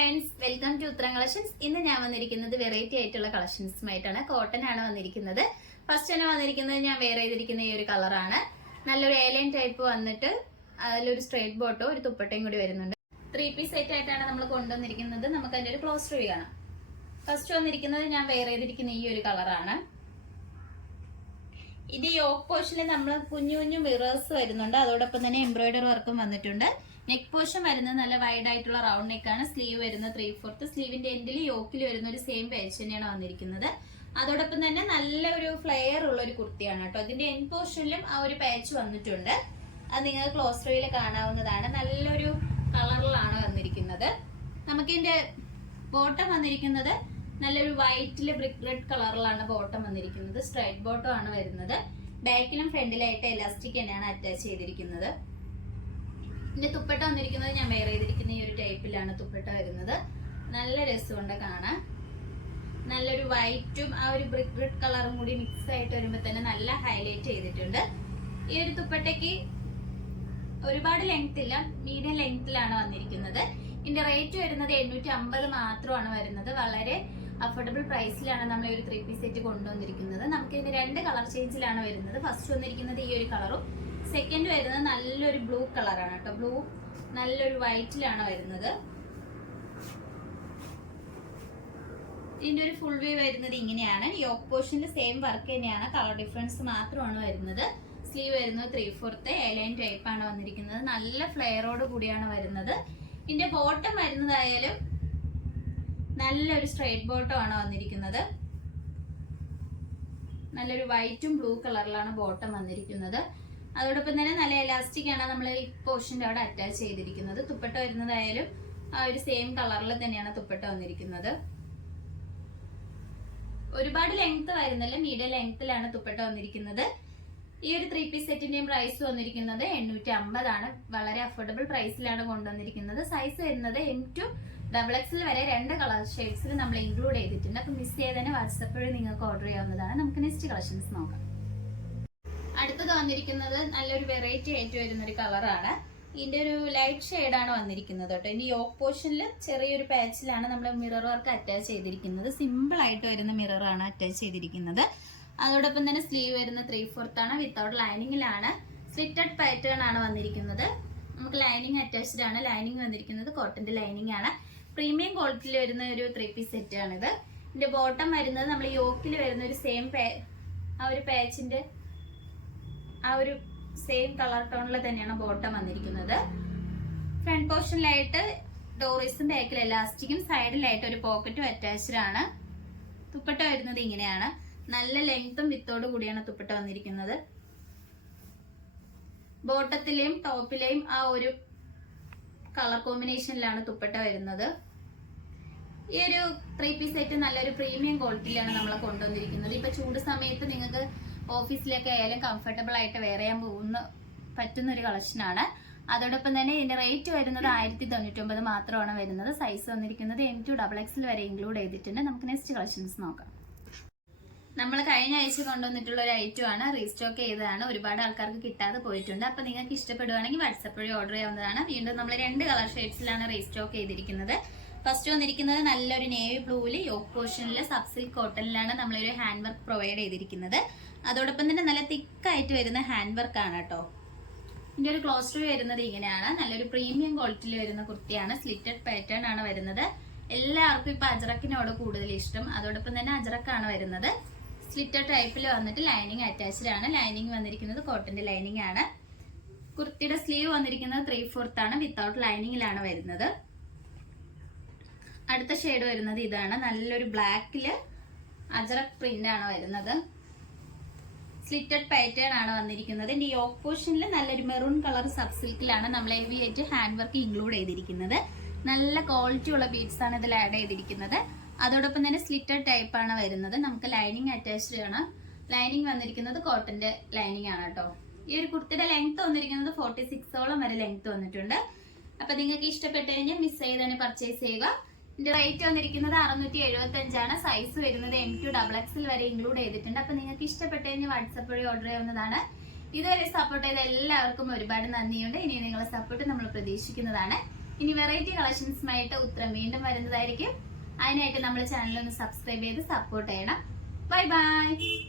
Friends, welcome to ഉത്തരം collections. ഇന്ന് ഞാൻ വന്നിരിക്കുന്നത് വെറൈറ്റി ആയിട്ടുള്ള കളക്ഷൻസുമായിട്ടാണ്. കോട്ടൺ ആണ് വന്നിരിക്കുന്നത്. ഫസ്റ്റ് തന്നെ വന്നിരിക്കുന്നത് ഞാൻ വെയർ ചെയ്തിരിക്കുന്ന ഈ ഒരു കളറാണ്. നല്ലൊരു ഏലൈൻ ടൈപ്പ് വന്നിട്ട് അതിലൊരു സ്ട്രൈറ്റ് ബോട്ടോ ഒരു തുപ്പട്ടയും കൂടി വരുന്നുണ്ട്. 3 പീസ് സെറ്റ് ആയിട്ടാണ് നമ്മൾ കൊണ്ടുവന്നിരിക്കുന്നത്. നമുക്ക് അതിന്റെ ഒരു ക്ലോസ് റിവ്യൂ കാണാം. ഫസ്റ്റ് വന്നിരിക്കുന്നത് ഞാൻ വെയർ ചെയ്തിരിക്കുന്ന ഈ ഒരു കളറാണ്. ഇത് യോക്ക് പോർഷനിൽ നമ്മൾ കുഞ്ഞു കുഞ്ഞു മിറേഴ്സ് വരുന്നുണ്ട്. അതോടൊപ്പം തന്നെ എംബ്രോയിഡറി വർക്കും വന്നിട്ടുണ്ട്. നെക്ക് പോർഷൻ വരുന്നത് നല്ല വൈഡ് ആയിട്ടുള്ള റൗണ്ട് നെക്കാണ്. സ്ലീവ് വരുന്നത് 3/4. സ്ലീവിന്റെ എൻഡിൽ യോക്കിൽ വരുന്ന ഒരു സെയിം പാച്ച് തന്നെയാണ് വന്നിരിക്കുന്നത്. അതോടൊപ്പം തന്നെ നല്ലൊരു ഫ്ലെയർ ഉള്ള ഒരു കുർത്തിയാണ് കേട്ടോ. ഇതിന്റെ എൻഡ് പോർഷനിലും ആ ഒരു പാച്ച് വന്നിട്ടുണ്ട്. അത് നിങ്ങൾ ക്ലോസ് റിവ്യൂവിൽ കാണാവുന്നതാണ്. നല്ലൊരു കളറിലാണ് വന്നിരിക്കുന്നത്. നമുക്കിതിന്റെ ബോട്ടം വന്നിരിക്കുന്നത് നല്ലൊരു വൈറ്റില് ബ്രിക്ക് റെഡ് കളറിലാണ് ബോട്ടം വന്നിരിക്കുന്നത്. സ്ട്രൈറ്റ് ബോട്ടം ആണ് വരുന്നത്. ബാക്കിലും ഫ്രണ്ടിലായിട്ട് എലാസ്റ്റിക് തന്നെയാണ് അറ്റാച്ച് ചെയ്തിരിക്കുന്നത്. ഇതിന്റെ തുപ്പട്ട വന്നിരിക്കുന്നത് ഞാൻ വെയർ ചെയ്തിരിക്കുന്ന ഈ ഒരു ടൈപ്പിലാണ് തുപ്പട്ട വരുന്നത്. നല്ല രസമുണ്ട് കാണാൻ. നല്ലൊരു വൈറ്റും ആ ഒരു ബ്രിക്ക് റെഡ് കളറും കൂടി മിക്സ് ആയിട്ട് വരുമ്പോൾ തന്നെ നല്ല ഹൈലൈറ്റ് ചെയ്തിട്ടുണ്ട്. ഈ ഒരു തുപ്പട്ടയ്ക്ക് ഒരുപാട് ലെങ്ത് ഇല്ല, മീഡിയം ലെങ്ത്തിലാണ് വന്നിരിക്കുന്നത്. ഇതിന്റെ റേറ്റ് വരുന്നത് 850 മാത്രമാണ് വരുന്നത്. വളരെ അഫോർഡബിൾ പ്രൈസിലാണ് നമ്മൾ ഈ ഒരു 3 പീസ് സെറ്റ് കൊണ്ടുവന്നിരിക്കുന്നത്. നമുക്ക് ഇതിന്റെ 2 കളർ ചേഞ്ചിലാണ് വരുന്നത്. ഫസ്റ്റ് വന്നിരിക്കുന്നത് ഈ ഒരു കളറും, സെക്കൻഡ് വരുന്നത് നല്ലൊരു ബ്ലൂ കളറാണ് കേട്ടോ. ബ്ലൂ നല്ലൊരു വൈറ്റിലാണ് വരുന്നത്. ഇതിന്റെ ഒരു ഫുൾ വ്യൂ വരുന്നത് ഇങ്ങനെയാണ്. യോക്ക് പോർഷനിൽ സെയിം വർക്ക് തന്നെയാണ്, കളർ ഡിഫറൻസ് മാത്രമാണ് വരുന്നത്. സ്ലീവ് വരുന്നത് 3/4 എലൈൻ ടൈപ്പ് ആണ് വന്നിരിക്കുന്നത്. നല്ല ഫ്ലെയറോട് കൂടിയാണ് വരുന്നത്. ഇതിന്റെ ബോട്ടം വരുന്നതായാലും നല്ലൊരു സ്ട്രൈറ്റ് ബോട്ടം ആണ് വന്നിരിക്കുന്നത്. നല്ലൊരു വൈറ്റും ബ്ലൂ കളറിലാണ് ബോട്ടം വന്നിരിക്കുന്നത്. അതോടൊപ്പം തന്നെ നല്ല എലാസ്റ്റിക് ആണ് നമ്മൾ ഈ പോർഷന്റെ അവിടെ അറ്റാച്ച് ചെയ്തിരിക്കുന്നത്. തുപ്പട്ട വരുന്നതായാലും ആ ഒരു സെയിം കളറിൽ തന്നെയാണ് തുപ്പട്ട വന്നിരിക്കുന്നത്. ഒരുപാട് ലെങ്ത് വരുന്നില്ല, മീഡിയം ലെങ്ത്തിലാണ് തുപ്പട്ട വന്നിരിക്കുന്നത്. ഈ ഒരു 3 പീസ് സെറ്റിന്റെയും പ്രൈസ് വന്നിരിക്കുന്നത് 850 ആണ്. വളരെ അഫോർഡബിൾ പ്രൈസിലാണ് കൊണ്ടുവന്നിരിക്കുന്നത്. സൈസ് വരുന്നത് M to XXL വരെ 2 കളർ ഷെയ്ഡ്സിൽ നമ്മൾ ഇൻക്ലൂഡ് ചെയ്തിട്ടുണ്ട്. അപ്പൊ മിസ് ചെയ്തതിന് വാട്സപ്പ് വഴി നിങ്ങൾക്ക് ഓർഡർ ചെയ്യാവുന്നതാണ്. നമുക്ക് നെക്സ്റ്റ് കളക്ഷൻസ് നോക്കാം. അടുത്തത് വന്നിരിക്കുന്നത് നല്ലൊരു വെറൈറ്റി ആയിട്ട് വരുന്ന ഒരു കളറാണ്. ഇതിന്റെ ഒരു ലൈറ്റ് ഷെയ്ഡാണ് വന്നിരിക്കുന്നത് കേട്ടോ. ഇതിന്റെ യോക്ക് പോർഷനിൽ ചെറിയൊരു പാച്ചിലാണ് നമ്മൾ മിറർ വർക്ക് അറ്റാച്ച് ചെയ്തിരിക്കുന്നത്. സിമ്പിൾ ആയിട്ട് വരുന്ന മിറർ ആണ് അറ്റാച്ച് ചെയ്തിരിക്കുന്നത്. അതോടൊപ്പം തന്നെ സ്ലീവ് വരുന്ന 3/4 ആണ്. വിത്തൗട്ട് ലൈനിങ്ങിലാണ്. സ്ലിറ്റഡ് പാറ്റേൺ ആണ് വന്നിരിക്കുന്നത്. നമുക്ക് ലൈനിങ് അറ്റാച്ച്ഡ് ആണ്. ലൈനിങ് വന്നിരിക്കുന്നത് കോട്ടന്റെ ലൈനിങ് ആണ്. പ്രീമിയം ക്വാളിറ്റിയിൽ വരുന്ന ഒരു 3 പീസ് സെറ്റ് ആണിത്. ഇതിന്റെ ബോട്ടം വരുന്നത് നമ്മൾ യോക്കിൽ വരുന്ന ഒരു സെയിം ആ ഒരു പാച്ചിന്റെ ആ ഒരു സെയിം കളർ ടോണിൽ തന്നെയാണ് ബോട്ടം വന്നിരിക്കുന്നത്. ഫ്രണ്ട് പോർഷനിലായിട്ട് ഡോറീസും ബാക്കിൽ എലാസ്റ്റിക്കും സൈഡിലായിട്ട് ഒരു പോക്കറ്റും അറ്റാച്ച്ഡ് ആണ്. തുപ്പട്ട വരുന്നത് ഇങ്ങനെയാണ്. നല്ല ലെങ്ത്തും വിത്തോട് കൂടിയാണ് തുപ്പട്ട വന്നിരിക്കുന്നത്. ബോട്ടത്തിലെയും ടോപ്പിലെയും ആ ഒരു കളർ കോമ്പിനേഷനിലാണ് തുപ്പട്ട വരുന്നത്. ഈ ഒരു 3 പീസ് സെറ്റ് നല്ലൊരു പ്രീമിയം ക്വാളിറ്റിയിലാണ് നമ്മൾ കൊണ്ടുവന്നിരിക്കുന്നത്. ഇപ്പൊ ചൂട് സമയത്ത് നിങ്ങൾക്ക് ഓഫീസിലൊക്കെ ആയാലും കംഫർട്ടബിൾ ആയിട്ട് വെയർ ചെയ്യാൻ പറ്റുന്ന ഒരു കളക്ഷനാണ്. അതോടൊപ്പം തന്നെ ഇതിന്റെ റേറ്റ് വരുന്നത് 1099 മാത്രമാണ് വരുന്നത്. സൈസ് വന്നിരിക്കുന്നത് M to XXL വരെ ഇൻക്ലൂഡ് ചെയ്തിട്ടുണ്ട്. നമുക്ക് നെക്സ്റ്റ് കളക്ഷൻസ് നോക്കാം. നമ്മൾ കഴിഞ്ഞ ആഴ്ച കൊണ്ടുവന്നിട്ടുള്ള ഒരു ഐറ്റം ആണ്. റീസ്റ്റോക്ക് ചെയ്തതാണ്. ഒരുപാട് ആൾക്കാർക്ക് കിട്ടാതെ പോയിട്ടുണ്ട്. അപ്പൊ നിങ്ങൾക്ക് ഇഷ്ടപ്പെടുവാണെങ്കിൽ വാട്സപ്പ് വഴി ഓർഡർ ചെയ്യാവുന്നതാണ്. വീണ്ടും നമ്മൾ 2 കളർ ഷെയ്ഡ്സിലാണ് റീസ്റ്റോക്ക് ചെയ്തിരിക്കുന്നത്. ഫസ്റ്റ് വന്നിരിക്കുന്നത് നല്ലൊരു നേവി ബ്ലൂവിൽ യോക്ക് പോർഷനിൽ സബ് സിൽക്ക് കോട്ടണിലാണ് നമ്മളൊരു ഹാൻഡ് വർക്ക് പ്രൊവൈഡ് ചെയ്തിരിക്കുന്നത്. അതോടൊപ്പം തന്നെ നല്ല തിക്കായിട്ട് വരുന്ന ഹാൻഡ് വർക്ക് ആണ് കേട്ടോ. ഇതിന്റെ ഒരു ക്ലോസ് റിവ്യൂ വരുന്നത് ഇങ്ങനെയാണ്. നല്ലൊരു പ്രീമിയം ക്വാളിറ്റിയിൽ വരുന്ന കുർത്തിയാണ്. സ്ലിറ്റഡ് പാറ്റേൺ ആണ് വരുന്നത്. എല്ലാവർക്കും ഇപ്പൊ അജറക്കിനോട് കൂടുതൽ ഇഷ്ടം. അതോടൊപ്പം തന്നെ അജറക്കാണ് വരുന്നത്. സ്ലിറ്റഡ് ടൈപ്പിൽ വന്നിട്ട് ലൈനിങ് അറ്റാച്ച്ഡ് ആണ്. ലൈനിങ് വന്നിരിക്കുന്നത് കോട്ടന്റെ ലൈനിങ് ആണ്. കുർത്തിയുടെ സ്ലീവ് വന്നിരിക്കുന്നത് 3/4 ആണ്. വിത്തൗട്ട് ലൈനിങ്ങിലാണ് വരുന്നത്. അടുത്ത ഷെയ്ഡ് വരുന്നത് ഇതാണ്. നല്ലൊരു ബ്ലാക്കില് അജറക് പ്രിന്റ് ആണ് വരുന്നത്. സ്ലിറ്റഡ് പാറ്റേൺ ആണ് വന്നിരിക്കുന്നത്. ഇതിന്റെ യോക്ക് പോർഷനിൽ നല്ലൊരു മെറൂൺ കളർ സബ് സിൽക്കിലാണ് നമ്മൾ ഹെവി ആയിട്ട് ഹാൻഡ് വർക്ക് ഇൻക്ലൂഡ് ചെയ്തിരിക്കുന്നത്. നല്ല ക്വാളിറ്റി ഉള്ള ബീഡ്സ് ആണ് ഇതിൽ ആഡ് ചെയ്തിരിക്കുന്നത്. അതോടൊപ്പം തന്നെ സ്ലിറ്റഡ് ടൈപ്പ് ആണ് വരുന്നത്. നമുക്ക് ലൈനിങ് അറ്റാച്ച്ഡ് ആണ്. ലൈനിങ് വന്നിരിക്കുന്നത് കോട്ടന്റെ ലൈനിങ് ആണ് കേട്ടോ. ഈ ഒരു കുർത്തിയുടെ ലെങ്ത് വന്നിരിക്കുന്നത് 46ഓളം വരെ ലെങ്ത് വന്നിട്ടുണ്ട്. അപ്പൊ നിങ്ങൾക്ക് ഇഷ്ടപ്പെട്ട് കഴിഞ്ഞാൽ മിസ് ചെയ്ത് തന്നെ പർച്ചേസ് ചെയ്യുക. ഇതിന്റെ റേറ്റ് വന്നിരിക്കുന്നത് 675 ആണ്. സൈസ് വരുന്നത് M to XXL വരെ ഇൻക്ലൂഡ് ചെയ്തിട്ടുണ്ട്. അപ്പൊ നിങ്ങൾക്ക് ഇഷ്ടപ്പെട്ട് കഴിഞ്ഞാൽ വാട്സപ്പ് വഴി ഓർഡർ ചെയ്യാവുന്നതാണ്. ഇതുവരെ സപ്പോർട്ട് ചെയ്ത എല്ലാവർക്കും ഒരുപാട് നന്ദിയുണ്ട്. ഇനി നിങ്ങളെ സപ്പോർട്ട് നമ്മൾ പ്രതീക്ഷിക്കുന്നതാണ്. ഇനി വെറൈറ്റി കളക്ഷൻസുമായിട്ട് ഉത്തരം വീണ്ടും വരുന്നതായിരിക്കും. അതിനായിട്ട് നമ്മുടെ ചാനൽ ഒന്ന് സബ്സ്ക്രൈബ് ചെയ്ത് സപ്പോർട്ട് ചെയ്യണം. Bye bye.